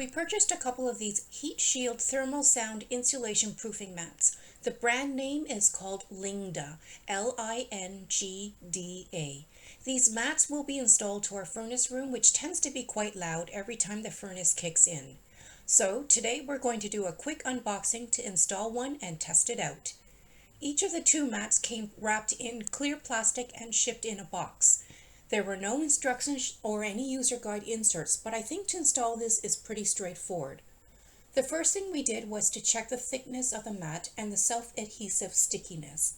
We purchased a couple of these Heat Shield Thermal Sound Insulation Proofing Mats. The brand name is called Lingda, Lingda. These mats will be installed to our furnace room, which tends to be quite loud every time the furnace kicks in. So today we're going to do a quick unboxing to install one and test it out. Each of the two mats came wrapped in clear plastic and shipped in a box. There were no instructions or any user guide inserts, but I think to install this is pretty straightforward. The first thing we did was to check the thickness of the mat and the self-adhesive stickiness.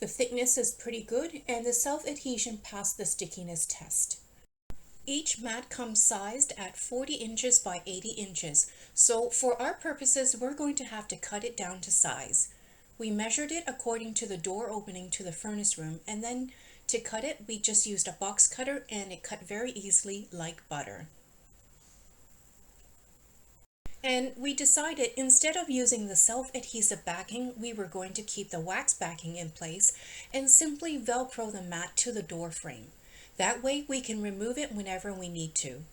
The thickness is pretty good and the self-adhesion passed the stickiness test. Each mat comes sized at 40 inches by 80 inches, so for our purposes we're going to have to cut it down to size. We measured it according to the door opening to the furnace room, and then to cut it, we just used a box cutter and it cut very easily like butter. And we decided instead of using the self-adhesive backing, we were going to keep the wax backing in place and simply Velcro the mat to the door frame. That way we can remove it whenever we need to.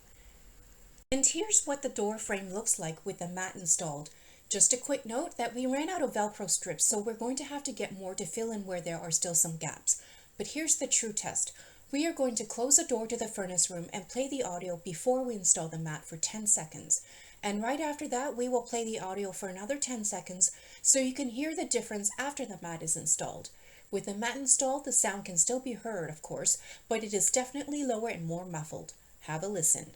And here's what the door frame looks like with the mat installed. Just a quick note that we ran out of Velcro strips, so we're going to have to get more to fill in where there are still some gaps. But here's the true test. We are going to close the door to the furnace room and play the audio before we install the mat for 10 seconds. And right after that, we will play the audio for another 10 seconds so you can hear the difference after the mat is installed. With the mat installed, the sound can still be heard, of course, but it is definitely lower and more muffled. Have a listen.